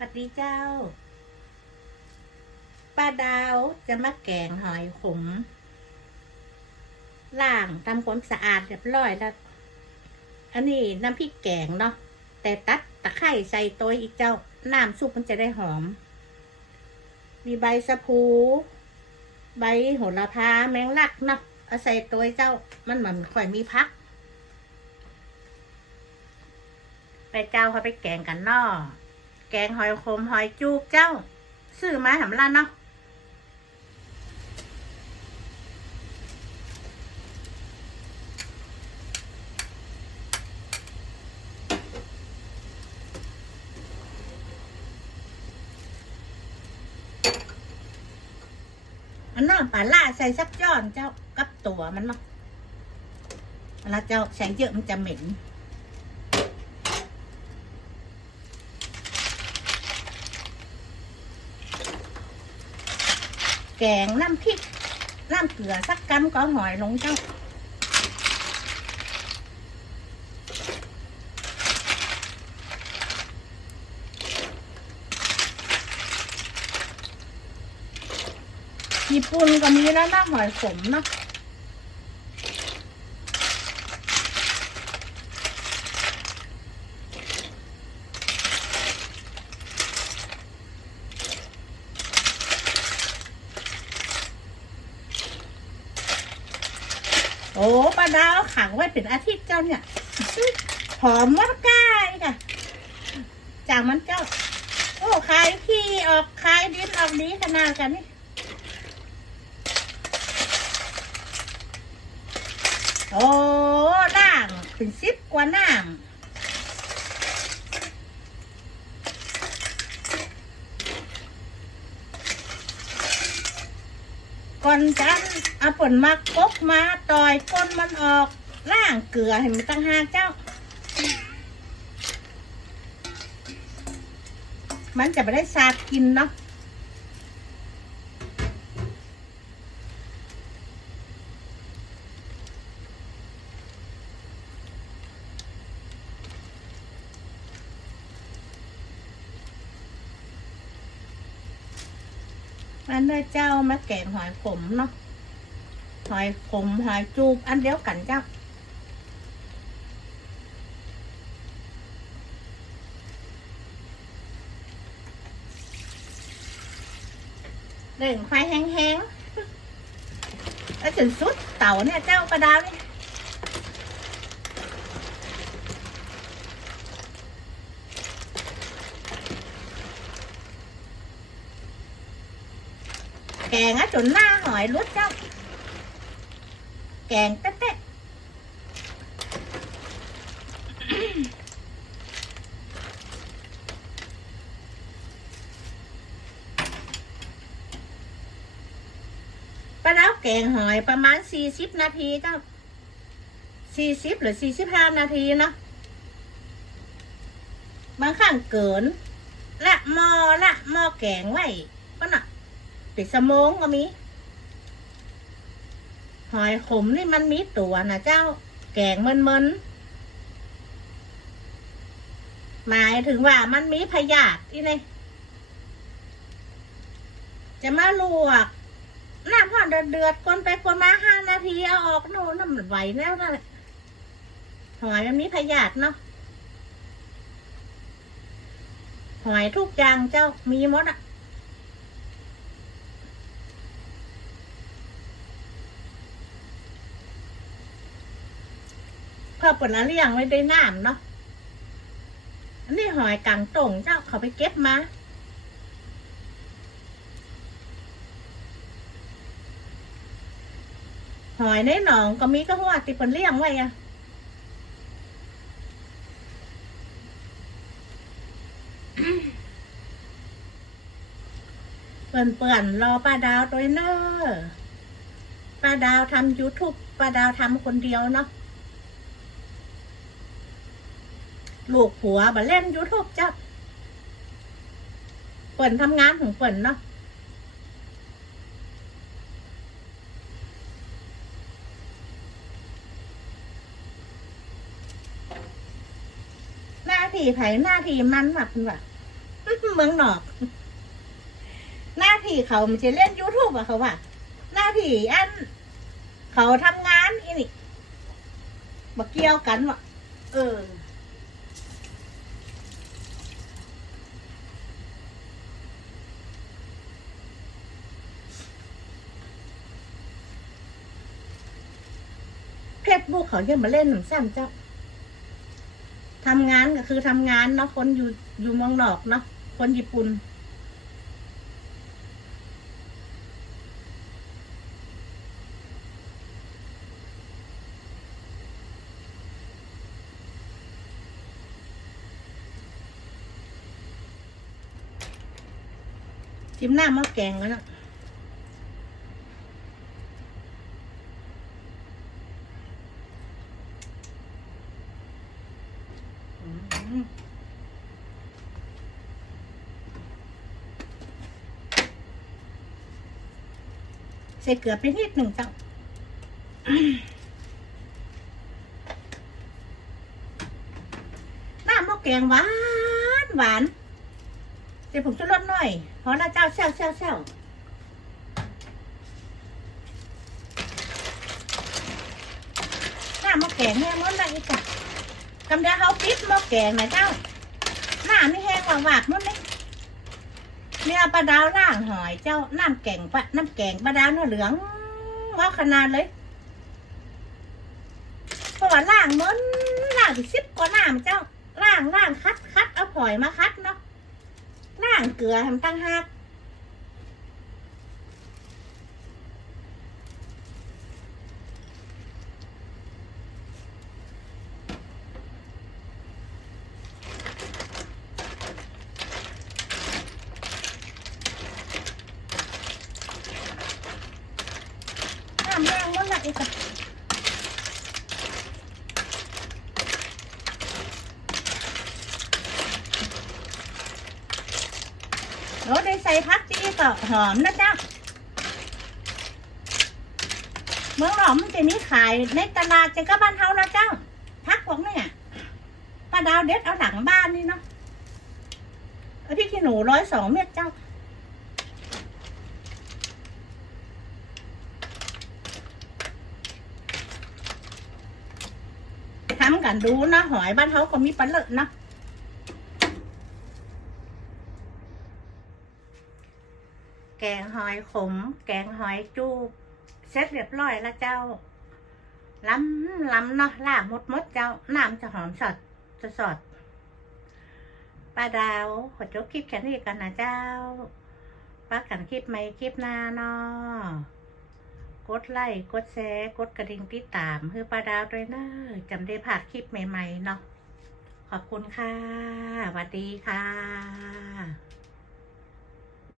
สวัสดีเจ้า ป้าดาวจะมาแกงหอยขมล่างทำความสะอาดเรียบร้อยแล้ว อันนี้น้ำพริกแกงเนาะ แต่ตัดตะไคร่ใส่ตัวอีกเจ้า น้ำซุปมันจะได้หอม มีใบสะพู ใบโหระพาแมงลักเนาะเอาใส่ตัวเจ้า มันเหมือนค่อยมีพัก ไปเจ้าเขาไปแกงกันเนาะ แกงหอยขมหอยจูบเจ้า ซื้อมาทำร้านเนาะอันน้ำปลาล่าใส่สักย้อนเจ้ากับตัวมันเนาะแล้วเจ้าใส่เยอะมันจะเหม็น แกงน้ำพริก น้ำเกลือสักกำก็หอยลงเจ้า ญี่ปุ่นก็มีแล้วนะหอยขมเนาะ โอ้ปลาดาวขังไว้เป็นอาทิตย์เจ้าเนี่ยหอมมากกายค่ะจากมันเจ้า โอ้ขายขี้ออกขายดินออกดีขนาดกันนี่โอ้ด่างเป็นสิบกว่าน่าง ก่อนจันเอาผลมากบมาต่อยก้นมันออกล่างเกลือให้มันตั้งหากเจ้า มันจะไม่ได้สาดกินเนาะ มันได้เจ้ามาแกงหอยขมเนาะหอยขมหอยจูบอันเดียวกันเจ้าเร่งไฟแห้งๆแล้วถึงสุดเต่าเนี่ยเจ้ากระดาวนี่ แกงอะจนหน้าหอยรุดเจ้า แกงเต๊ะปลาแล้วแกงหอยประมาณสี่สิบนาทีเจ้าสี่สิบหรือสี่สิบห้านาทีเนาะบางครั้งเกิน ละหมอละหมอแกงไว้ก็น่ะ ติดสมองก็มี หอยขมนี่มันมีตัวนะเจ้า แกงมันมันหมายถึงว่ามันมีพยาธิที่นี่จะมาลวกน้ำพอเดือดเดือดๆคนไปคนมาห้านาทีเอาออกโน่นน้ำมันไหวแล้วนั่นแหละหอยมันมีพยาธิเนาะหอยทุกอย่างเจ้ามีหมดอะ เพื่อปนเลี้ยงไว้ได้น้ำเนาะอันนี้หอยกังตงเจ้าเขาไปเก็บมาหอยในหนองก็มีก็หัวติดปนเลี้ยงไว้อะเปื่อนเปื่อนๆรอป้าดาวตัวเนอะป้าดาวทำ YouTube ป้าดาวทำคนเดียวเนาะ ลูกผัวมาเล่นยูทูบจ้ะเปิ่นทำงานของเปิ่นเนาะหน้าที่ไผหน้าที่มันแบบว่าเมืองนอก หน้าที่เขามันจะเล่น YouTube อะเขาว่าหน้าที่อัน เขาทำงานอีนี่มาเกี่ยวกันว่ะเออ เฟซบุ๊กเขายังมาเล่นหนังซ้ำเจ้าทำงานก็คือทำงานเนาะคนอยู่อยู่เมืองนอกเนาะคนญี่ปุ่นจิ้มหน้าหม้อแกงแล้วเนาะ ใส่เกลือไปนิดหนึ่งจ้ะหน้าหม้อแกงหวานหวานเดี๋ยวผมจะลดหน่อยเพราะนะเจ้าเซลเซลเซลหน้าหม้อแกงแห้งหมดเลยจ้ะ กำเดียวเขาปิดหม้อแกงนะเจ้า หน้าไม่แห้งหวานหวานหมดเลยเนี่ยปลาดาวล่างหอยเจ้าน้ำแกงปลาน้ำแกงปลาดาวเนื้อเหลืองว้าขนาดเลยเพราะว่าล่างมันล่างสิบกว่าน้ำเจ้าล่างล่างคัดคัดเอาหอยมาคัดเนาะล่างเกลือทำตั้งหักน้ำแรงหมดละอีกอะ เราได้ใส่พักดีก็หอมนะจ๊ะเมืองหลอมมันจะมีขายในตลาดจะก็บ้านเฮาแล้วจ้าพักพวกเนี่ยป้าดาวเด็ดเอาหลังบ้านนี่เนาะพี่ขี้หนูร้อยสองเม็ดเจ้าทำกันดูนะหอยบ้านเขาก็มีปลาเลอะนะ แกงหอยขม แกงหอยจูบเสร็จเรียบร้อยแล้วเจ้าล้ำล้ำเนาะล่างมดมดเจ้าน้ำจะหอมสดจะสดป้าดาวขอจบคลิปแค่นี้กันนะเจ้าป้ากันคลิปใหม่คลิปหน้าเนาะกดไลค์กดแชร์กดกระดิ่งติดตามเพื่อป้าดาวด้วยเนอะจำได้ผ่านคลิปใหม่ ๆ เนาะขอบคุณค่ะสวัสดีค่ะ